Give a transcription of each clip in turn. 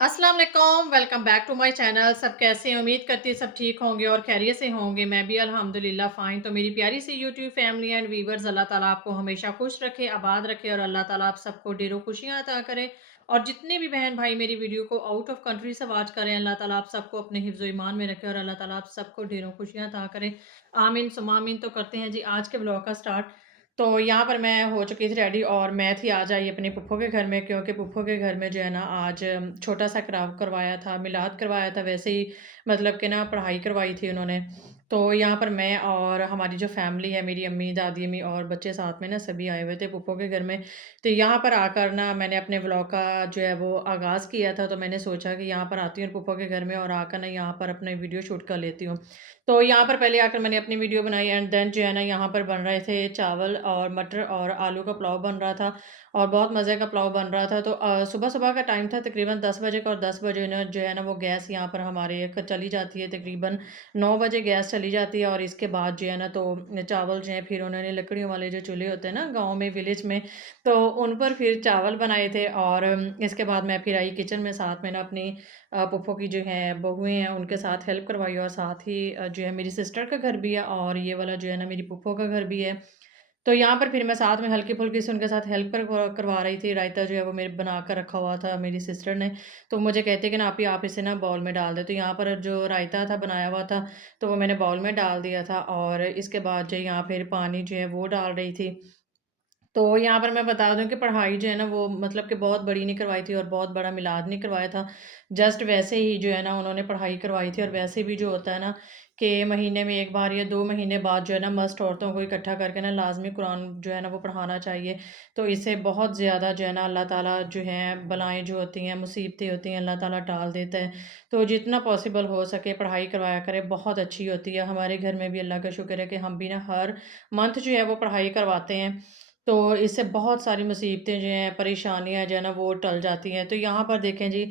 अस्सलाम वालेकुम, welcome back to my channel. सब कैसे हैं? उम्मीद करती है सब ठीक होंगे और खैरियत से होंगे। मैं भी अल्हम्दुलिल्लाह फ़ाइन। तो मेरी प्यारी सी यूट्यूब फैमिली एंड व्यूअर्स, अल्लाह ताला आपको हमेशा खुश रखे, आबाद रखे और अल्लाह ताला आप सबको ढेरों खुशियाँ अता करे। और जितने भी बहन भाई मेरी वीडियो को आउट ऑफ कंट्री से वॉच करें, अल्लाह ताला आप सबको अपने हिफ्ज़ ईमान में रखे और अल्लाह ताला आप सबको ढेरों खुशियाँ अता करे। आमीन सुम्मा आमीन। तो करते हैं जी आज के ब्लॉग का स्टार्ट। तो यहाँ पर मैं हो चुकी थी रेडी और मैं थी आज आई अपने फूफो के घर में, क्योंकि फूफो के घर में जो है ना आज छोटा-सा कराव करवाया था, मिलाद करवाया था, वैसे ही मतलब कि ना पढ़ाई करवाई थी उन्होंने। तो यहाँ पर मैं और हमारी जो फैमिली है, मेरी अम्मी, दादी अम्मी और बच्चे साथ में ना सभी आए हुए थे फूफो के घर में। तो यहाँ पर आकर ना मैंने अपने व्लॉग का जो है वो आगाज़ किया था, तो मैंने सोचा कि यहाँ पर आती हूँ फूफो के घर में और आकर ना यहाँ पर अपने वीडियो शूट कर लेती हूँ। तो यहाँ पर पहले आकर मैंने अपनी वीडियो बनाई एंड देन जो है ना यहाँ पर बन रहे थे चावल और मटर और आलू का पुलाव बन रहा था और बहुत मज़े का पुलाव बन रहा था। तो सुबह-सुबह का टाइम था तकरीबन 10 बजे का और 10 बजे ना जो है ना वो गैस यहाँ पर हमारे चली जाती है, तकरीबन 9 बजे गैस चली जाती है और इसके बाद जो है ना तो चावल जो है फिर उन्होंने लकड़ियों वाले जो चूल्हे होते हैं ना गाँव में, विलेज में, तो उन पर फिर चावल बनाए थे और इसके बाद मैं फिर आई किचन में, साथ में ना अपनी फूफो की जो है बहुएँ हैं उनके साथ हेल्प करवाई और साथ ही जो है मेरी सिस्टर का घर भी है और ये वाला जो है ना मेरी फूफो का घर भी है। तो यहाँ पर फिर मैं साथ में हल्की-फुल्की से उनके साथ हेल्प करवा रही थी। रायता जो है वो मेरे बना कर रखा हुआ था मेरी सिस्टर ने। तो मुझे कहते कि ना आप इसे ना बाउल में डाल दें। तो यहाँ पर जो रायता था बनाया हुआ था, तो वो मैंने बाउल में डाल दिया था और इसके बाद जो यहाँ फिर पानी जो है वो डाल रही थी। तो यहाँ पर मैं बता दूँ कि पढ़ाई जो है ना वो मतलब कि बहुत बड़ी नहीं करवाई थी और बहुत बड़ा मिलाद नहीं करवाया था। जस्ट वैसे ही जो है ना उन्होंने पढ़ाई करवाई थी और वैसे भी जो होता है ना कि महीने में 1 बार या 2 महीने बाद जो है ना मस्ट औरतों को इकट्ठा करके ना लाज़मी कुरान जो है ना वो पढ़ाना चाहिए। तो इससे बहुत ज़्यादा जो है ना अल्लाह ताला जो है बलाएँ जो होती हैं, मुसीबतें होती हैं, अल्लाह ताला टाल देता है। तो जितना पॉसिबल हो सके पढ़ाई करवाया करें, बहुत अच्छी होती है। हमारे घर में भी अल्लाह का शुक्र है कि हम भी ना हर मंथ जो है वो पढ़ाई करवाते हैं। तो इससे बहुत सारी मुसीबतें जो हैं, परेशानियाँ जो है ना वो टल जाती हैं। तो यहाँ पर देखें जी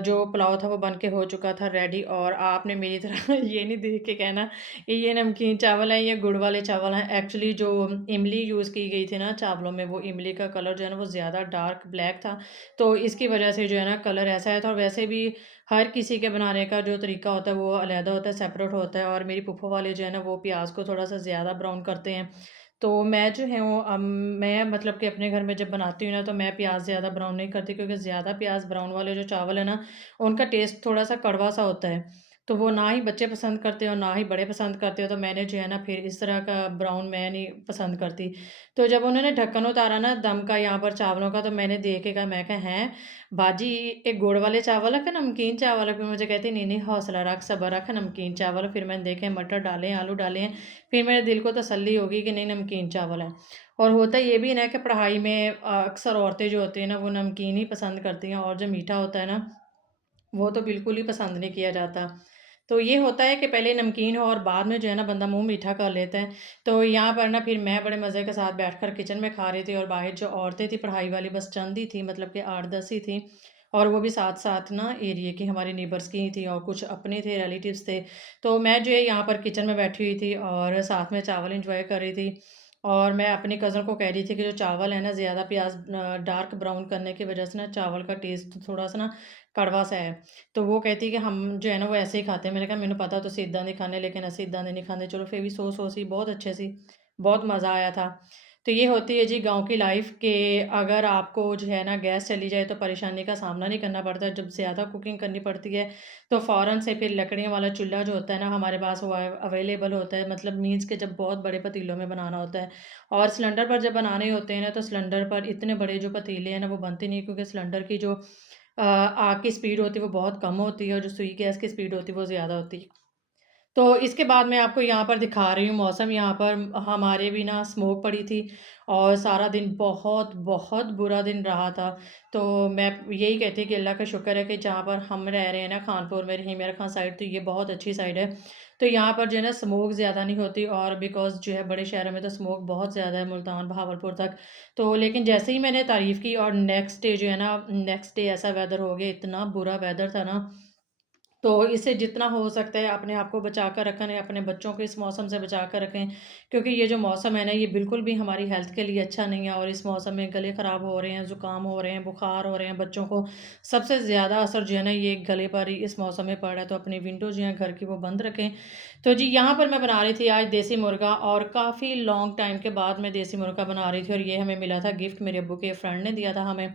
जो पुलाव था वो बन के हो चुका था रेडी और आपने मेरी तरह ये नहीं देख के कहना कि ये नमकीन चावल हैं, ये गुड़ वाले चावल हैं। एक्चुअली जो इमली यूज़ की गई थी ना चावलों में, वो इमली का कलर जो है ना वो ज़्यादा डार्क ब्लैक था। तो इसकी वजह से जो है ना कलर ऐसा आया था और वैसे भी हर किसी के बनाने का जो तरीका होता है वो अलग होता है, सेपरेट होता है और मेरी फूफो वाले जो है ना वो प्याज़ को थोड़ा-सा ज़्यादा ब्राउन करते हैं। तो मैं जो है वो मैं मतलब कि अपने घर में जब बनाती हूँ ना तो मैं प्याज़ ज़्यादा ब्राउन नहीं करती, क्योंकि ज़्यादा प्याज़ ब्राउन वाले जो चावल है ना, उनका टेस्ट थोड़ा-सा कड़वा-सा होता है। तो वो ना ही बच्चे पसंद करते हैं और ना ही बड़े पसंद करते हैं, तो मैंने जो है ना फिर इस तरह का ब्राउन मैं नहीं पसंद करती। तो जब उन्होंने ढक्कन उतारा ना दम का यहाँ पर चावलों का, तो मैंने देख के कहा, मैं कहा, हैं बाजी, ये गुड़ वाले चावल है कि नमकीन चावल है? फिर मुझे कहती नहीं, नहीं हौसला रख, सब्र रख, नमकीन चावल है। फिर मैंने देखे मटर डाले हैं, आलू डाले हैं। फिर मेरे दिल को तसल्ली होगी कि नहीं नमकीन चावल है। और होता ये भी है ना कि पढ़ाई में अक्सर औरतें जो होती हैं ना वो नमकीन ही पसंद करती हैं और जो मीठा होता है ना वो तो बिल्कुल ही पसंद नहीं किया जाता। तो ये होता है कि पहले नमकीन हो और बाद में जो है ना बंदा मुँह मीठा कर लेता है। तो यहाँ पर ना फिर मैं बड़े मज़े के साथ बैठकर किचन में खा रही थी और बाहर जो औरतें थी पढ़ाई वाली बस चंद ही थी, मतलब कि 8-10 ही थी और वो भी साथ-साथ ना एरिये की हमारे नेबर्स की ही थी और कुछ अपने थे, रिलेटिव्स थे। तो मैं जो है यहाँ पर किचन में बैठी हुई थी और साथ में चावल एन्जॉय कर रही थी और मैं अपनी कज़न को कह रही थी कि जो चावल है ना ज़्यादा प्याज़ डार्क ब्राउन करने की वज़ह से ना चावल का टेस्ट थोड़ा-सा ना कड़वा-सा है। तो वो कहती है कि हम जो है ना वो ऐसे ही खाते हैं। मैंने कहा मैनू पता तुसीं इदां दे खाने, लेकिन असीं इदां दे नहीं खांदे। चलो फिर भी सो सी बहुत अच्छे सी, बहुत मज़ा आया था। तो ये होती है जी गाँव की लाइफ़ कि अगर आपको जो है ना गैस चली जाए तो परेशानी का सामना नहीं करना पड़ता है। जब ज़्यादा कुकिंग करनी पड़ती है तो फ़ौरन से फिर लकड़ियों वाला चूल्हा जो होता है ना हमारे पास वो अवेलेबल होता है। मतलब मीन्स कि जब बहुत बड़े पतीलों में बनाना होता है और सिलेंडर पर जब बनाने होते हैं ना तो सिलेंडर पर इतने बड़े जो पतीले हैं ना वो बनते नहीं, क्योंकि सिलेंडर की जो आग की स्पीड होती है वो बहुत कम होती है और जो सुई गैस की स्पीड होती है वो ज़्यादा होती है। तो इसके बाद मैं आपको यहाँ पर दिखा रही हूँ मौसम। यहाँ पर हमारे भी ना स्मोक पड़ी थी और सारा दिन बहुत बहुत बुरा दिन रहा था। तो मैं यही कहती कि अल्लाह का शुक्र है कि जहाँ पर हम रह रहे हैं ना खानपुर में, रहीम खां साइड, तो ये बहुत अच्छी साइड है। तो यहाँ पर जो है ना स्मोक ज़्यादा नहीं होती और बिकॉज़ जो है बड़े शहरों में तो स्मोक बहुत ज़्यादा है, मुल्तान, बहावलपुर तक। तो लेकिन जैसे ही मैंने तारीफ़ की और नेक्स्ट डे जो है ना, नेक्स्ट डे ऐसा वेदर हो गया, इतना बुरा वेदर था ना तो इससे जितना हो सकता है अपने आप को बचा कर रखें, अपने बच्चों को इस मौसम से बचा कर रखें, क्योंकि ये जो मौसम है ना, ये बिल्कुल भी हमारी हेल्थ के लिए अच्छा नहीं है और इस मौसम में गले ख़राब हो रहे हैं, ज़ुकाम हो रहे हैं, बुखार हो रहे हैं बच्चों को। सबसे ज़्यादा असर जो है ना, ये गले पर ही इस मौसम में पड़ रहा है, तो अपनी विंडो जो है घर की वो बंद रखें। तो जी, यहाँ पर मैं बना रही थी आज देसी मुर्गा, और काफ़ी लॉन्ग टाइम के बाद मैं देसी मुर्गा बना रही थी, और ये हमें मिला था गिफ्ट, मेरे अब्बू के फ्रेंड ने दिया था हमें।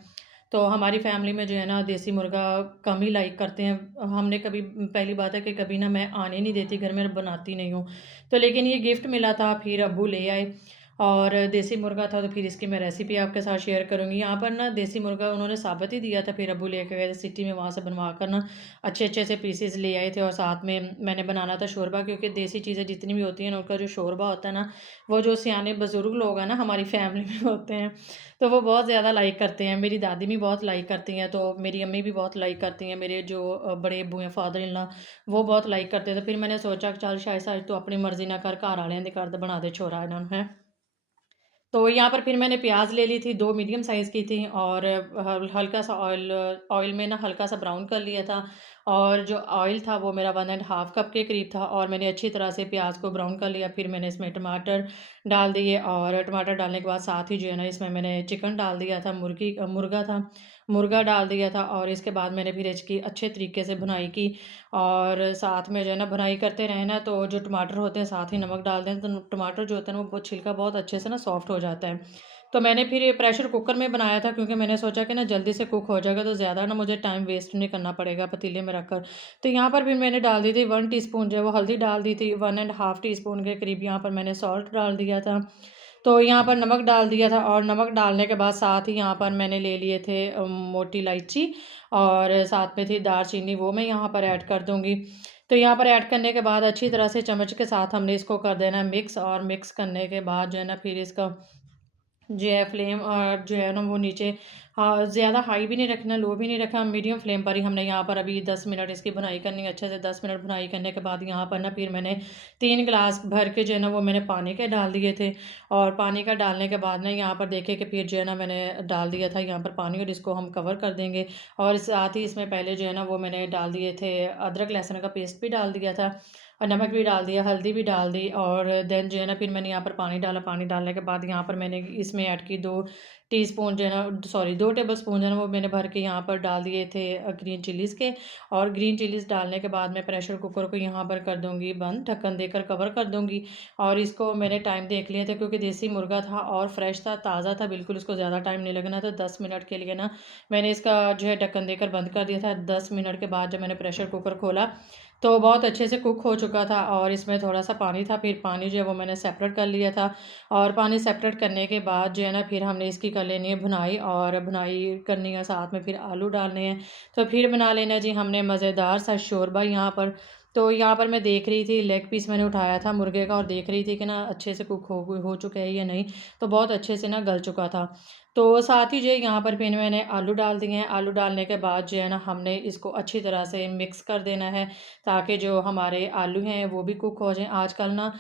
तो हमारी फैमिली में जो है ना, देसी मुर्गा कम ही लाइक करते हैं। हमने कभी, पहली बात है कि कभी ना मैं आने नहीं देती घर में, बनाती नहीं हूँ। तो लेकिन ये गिफ्ट मिला था, फिर अब्बू ले आए, और देसी मुर्गा था, तो फिर इसकी मैं रेसिपी आपके साथ शेयर करूँगी। यहाँ पर ना देसी मुर्गा उन्होंने साबित ही दिया था, फिर अब्बू लेके गए थे सिटी में, वहाँ से बनवा कर ना अच्छे-अच्छे से पीसेस ले आए थे, और साथ में मैंने बनाना था शोरबा, क्योंकि देसी चीज़ें जितनी भी होती हैं ना, उनका जो शोरबा होता है ना, वो जो सियाने बुज़ुर्ग लोग हैं ना हमारी फैमिली में होते हैं, तो वो बहुत ज़्यादा लाइक करते हैं। मेरी दादी भी बहुत लाइक करती हैं, तो मेरी अम्मी भी बहुत लाइक करती हैं, मेरे जो बड़े अब्बू हैं, फादर इन लॉ, वो बहुत लाइक करते हैं। तो फिर मैंने सोचा कि चल शायद आज तो अपनी मर्ज़ी ना कर, घर वालिਆਂ ਦੀ कर, बना दे छोरा इन्हां नूं, हैं। तो यहाँ पर फिर मैंने प्याज़ ले ली थी, 2 मीडियम साइज़ की थी, और हल्का सा ऑयल ऑयल में ना हल्का सा ब्राउन कर लिया था, और जो ऑयल था वो मेरा 1 एंड हाफ कप के करीब था, और मैंने अच्छी तरह से प्याज़ को ब्राउन कर लिया। फिर मैंने इसमें टमाटर डाल दिए, और टमाटर डालने के बाद साथ ही जो है ना, इसमें मैंने चिकन डाल दिया था, मुर्गा था, मुर्गा डाल दिया था, और इसके बाद मैंने फिर इसकी अच्छे तरीके से भुनाई की, और साथ में जो है ना भुनाई करते रहें ना, तो जो टमाटर होते हैं साथ ही नमक डाल दें, तो टमाटर जो होता है ना, वो छिलका बहुत अच्छे से ना सॉफ्ट हो जाता है। तो मैंने फिर ये प्रेशर कुकर में बनाया था, क्योंकि मैंने सोचा कि ना जल्दी से कुक हो जाएगा, तो ज़्यादा ना मुझे टाइम वेस्ट नहीं करना पड़ेगा पतीले में रखकर। तो यहाँ पर फिर मैंने डाल दी थी 1 टीस्पून जो है वो हल्दी डाल दी थी, 1 एंड हाफ टीस्पून के करीब यहाँ पर मैंने सॉल्ट डाल दिया था। तो यहाँ पर नमक डाल दिया था, और नमक डालने के बाद साथ ही यहाँ पर मैंने ले लिए थे मोटी इलायची, और साथ में थी दालचीनी, वो मैं यहाँ पर ऐड कर दूँगी। तो यहाँ पर ऐड करने के बाद अच्छी तरह से चम्मच के साथ हमने इसको कर देना है मिक्स, और मिक्स करने के बाद जो है ना, फिर इसका जो है फ्लेम जो है ना वो नीचे, हाँ, ज़्यादा हाई भी नहीं रखना, लो भी नहीं रखना, मीडियम फ्लेम पर ही हमने यहाँ पर अभी 10 मिनट इसकी भुनाई करनी है। अच्छे से 10 मिनट भुनाई करने के बाद यहाँ पर ना फिर मैंने 3 गिलास भर के जो है ना वो मैंने पानी के डाल दिए थे, और पानी का डालने के बाद ना यहाँ पर देखिए कि फिर जो है ना मैंने डाल दिया था यहाँ पर पानी, और इसको हम कवर कर देंगे। और साथ ही इसमें पहले जो है ना वो मैंने डाल दिए थे अदरक लहसुन का पेस्ट भी डाल दिया था, और नमक भी डाल दिया, हल्दी भी डाल दी, और देन जो है ना फिर मैंने यहाँ पर पानी डाला। पानी डालने के बाद यहाँ पर मैंने इसमें ऐड की 2 टीस्पून जो है ना, सॉरी 2 टेबलस्पून जो है ना वो मैंने भर के यहाँ पर डाल दिए थे ग्रीन चिलीज़ के। और ग्रीन चिलीज़ डालने के बाद मैं प्रेशर कुकर को यहाँ पर कर दूँगी बंद, ढक्कन देकर कवर कर दूँगी। और इसको मैंने टाइम देख लिया था, क्योंकि देसी मुर्गा था और फ्रेश था, ताज़ा था बिल्कुल, उसको ज़्यादा टाइम नहीं लगना, तो 10 मिनट के लिए ना मैंने इसका जो है ढक्कन देकर बंद कर दिया था। 10 मिनट के बाद जब मैंने प्रेशर कुकर खोला, तो बहुत अच्छे से कुक हो चुका था, और इसमें थोड़ा-सा पानी था, फिर पानी जो है वो मैंने सेपरेट कर लिया था। और पानी सेपरेट करने के बाद जो है ना, फिर हमने इसकी कर लेनी है भुनाई, और भुनाई करनी है, साथ में फिर आलू डालने हैं। तो फिर बना लेना जी हमने मज़ेदार सा शोरबा यहाँ पर। तो यहाँ पर मैं देख रही थी, लेग पीस मैंने उठाया था मुर्गे का, और देख रही थी कि ना अच्छे से कुक हो चुका है या नहीं, तो बहुत अच्छे से ना गल चुका था। तो साथ ही जो है यहाँ पर फिर मैंने आलू डाल दिए हैं। आलू डालने के बाद जो है ना, हमने इसको अच्छी तरह से मिक्स कर देना है, ताकि जो हमारे आलू हैं वो भी कुक हो जाएँ। आजकल ना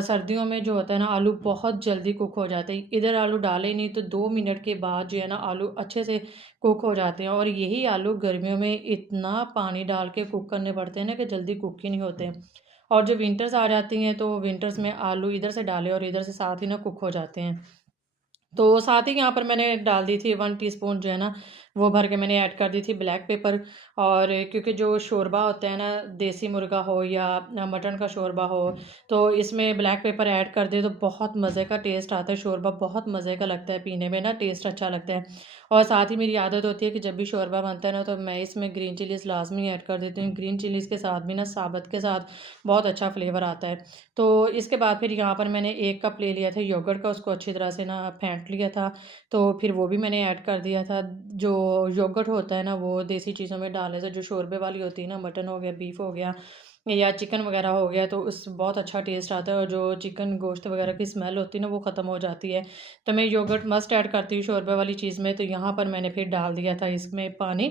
सर्दियों में जो होता है ना, आलू बहुत जल्दी कुक हो जाते हैं। इधर आलू डाले ही नहीं, तो 2 मिनट के बाद जो है ना, आलू अच्छे से कुक हो जाते हैं, और यही आलू गर्मियों में इतना पानी डाल के कुक करने पड़ते हैं ना, कि जल्दी कुक ही नहीं होते हैं। और जब विंटर्स आ जाती हैं, तो विंटर्स में आलू इधर से डाले और इधर से साथ ही ना कुक हो जाते हैं। तो साथ ही यहाँ पर मैंने डाल दी थी 1 टीस्पून जो है ना, वो भर के मैंने ऐड कर दी थी ब्लैक पेपर। और क्योंकि जो शोरबा होता है ना, देसी मुर्गा हो या मटन का शोरबा हो, तो इसमें ब्लैक पेपर ऐड कर दे तो बहुत मज़े का टेस्ट आता है। शोरबा बहुत मज़े का लगता है पीने में ना, टेस्ट अच्छा लगता है। और साथ ही मेरी आदत होती है कि जब भी शोरबा बनता है ना, तो मैं इसमें ग्रीन चिलीज़ लाज़मी ऐड कर देती हूँ। ग्रीन चिलीज़ के साथ भी ना, साबत के साथ बहुत अच्छा फ्लेवर आता है। तो इसके बाद फिर यहाँ पर मैंने 1 कप ले लिया था योगर्ट का, उसको अच्छी तरह से ना फेंट लिया था। तो फिर वो भी मैंने ऐड कर दिया था। जो योगर्ट होता है ना, वो देसी चीज़ों में डालने से जो शोरबे वाली होती है ना, मटन हो गया, बीफ हो गया या चिकन वगैरह हो गया, तो उस बहुत अच्छा टेस्ट आता है, और जो चिकन गोश्त वगैरह की स्मेल होती है ना, वो ख़त्म हो जाती है। तो मैं योगर्ट मस्ट ऐड करती हूँ शोरबे वाली चीज़ में। तो यहाँ पर मैंने फिर डाल दिया था इसमें पानी,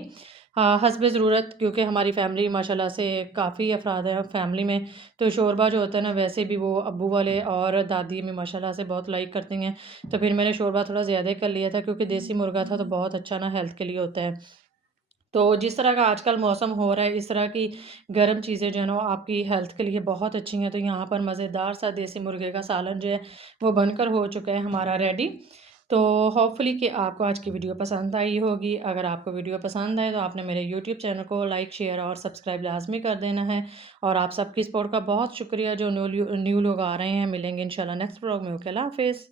हाँ, हस्बे ज़रूरत, क्योंकि हमारी फ़ैमिली माशाल्लाह से काफ़ी अफ़राद हैं फ़ैमिली में। तो शोरबा जो होता है ना, वैसे भी वो अब्बू वाले और दादी में माशाल्लाह से बहुत लाइक करती हैं। तो फिर मैंने शोरबा थोड़ा ज़्यादा ही कर लिया था, क्योंकि देसी मुर्गा था, तो बहुत अच्छा ना हेल्थ के लिए होता है। तो जिस तरह का आजकल मौसम हो रहा है, इस तरह की गर्म चीज़ें जो है ना, वो आपकी हेल्थ के लिए बहुत अच्छी हैं। तो यहाँ पर मज़ेदार सा देसी मुर्गे का सालन जो है, वो बनकर हो चुका है हमारा रेडी। तो होपफुली कि आपको आज की वीडियो पसंद आई होगी। अगर आपको वीडियो पसंद आए, तो आपने मेरे यूट्यूब चैनल को लाइक, शेयर और सब्सक्राइब लाज़मी कर देना है। और आप सबकी सपोर्ट का बहुत शुक्रिया, जो न्यू लोग आ रहे हैं। मिलेंगे इंशाल्लाह नेक्स्ट व्लॉग में। ओके, अल्लाह हाफ़िज़।